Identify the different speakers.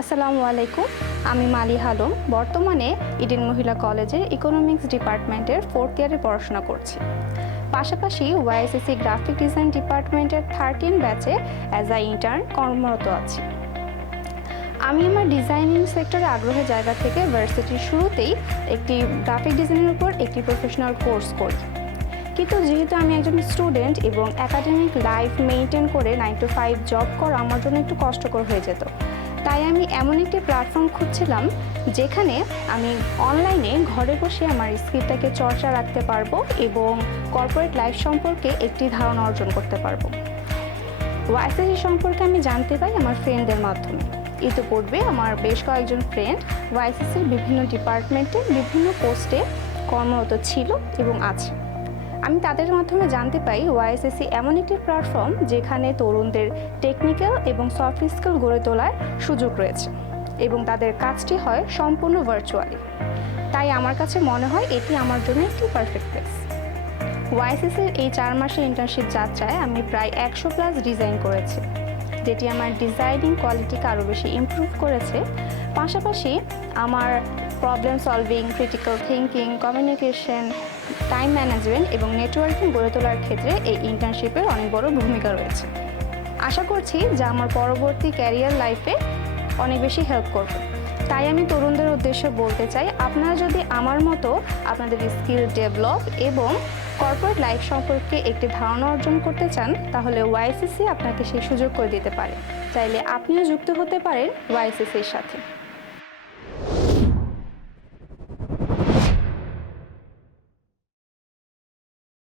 Speaker 1: আসসালামু আলাইকুম, আমি মালি হালুম। বর্তমানে ইডেন মহিলা কলেজে ইকোনমিক্স ডিপার্টমেন্টের ফোর্থ ইয়ারে পড়াশোনা করছি। পাশাপাশি ওয়াইএসএসসি গ্রাফিক ডিজাইন ডিপার্টমেন্টের থার্টিন ব্যাচে অ্যাজ আ ইন্টার্ন কর্মরত আছি। আমি আমার ডিজাইনিং সেক্টরে আগ্রহের জায়গা থেকে ভার্সিটির শুরুতেই একটি গ্রাফিক ডিজাইনের উপর একটি প্রফেশনাল কোর্স করি। কিন্তু যেহেতু আমি একজন স্টুডেন্ট এবং একাডেমিক লাইফ মেনটেন করে নাইন টু ফাইভ জব করা আমার জন্য একটু কষ্টকর হয়ে যেত। তাই আমি এমন একটি প্ল্যাটফর্ম খুঁজছিলাম যেখানে আমি অনলাইনে ঘরে বসে আমার স্কিলটাকে চর্চা রাখতে পারব এবং কর্পোরেট লাইফ সম্পর্কে একটি ধারণা অর্জন করতে পারব। ওয়াইসিসি সম্পর্কে আমি জানতে পাই আমার ফ্রেন্ডদের মাধ্যমে। ইতিপূর্বে আমার বেশ কয়েকজন ফ্রেন্ড ওয়াইসিসির বিভিন্ন ডিপার্টমেন্টে বিভিন্ন পোস্টে কর্মরত ছিল এবং আছে। আমি তাদের মাধ্যমে জানতে পাই ওয়াইএসএসসি এমন একটি প্ল্যাটফর্ম যেখানে তরুণদের টেকনিক্যাল এবং সফট স্কিল গড়ে তোলার সুযোগ রয়েছে এবং তাদের কাজটি হয় সম্পূর্ণ ভার্চুয়ালি তাই আমার কাছে মনে হয় এটি আমার জন্য একটি পারফেক্ট প্লেস ওয়াইসিসির এই চার মাসের ইন্টার্নশিপ যাত্রায় আমি প্রায় একশো প্লাস ডিজাইন করেছি। যেটি আমার ডিজাইনিং কোয়ালিটিকে আরও বেশি ইম্প্রুভ করেছে। পাশাপাশি আমার problem solving critical thinking communication time management এবং নেটওয়ার্কিং গড়ে তোলার ক্ষেত্রে এই ইন্টার্নশিপের অনেক বড় ভূমিকা রয়েছে। আশা করছি যা আমার পরবর্তী ক্যারিয়ার লাইফে অনেক বেশি হেল্প করবে। তাই আমি তরুণদের উদ্দেশ্যে বলতে চাই, আপনারা যদি আমার মতো আপনাদের স্কিল ডেভেলপ এবং কর্পোরেট লাইফ সম্পর্কে একটি ধারণা অর্জন করতে চান, তাহলে ওয়াইসিসি আপনাকে সেই সুযোগ করে দিতে পারে। চাইলে আপনিও যুক্ত হতে পারেন ওয়াইসিসির সাথে।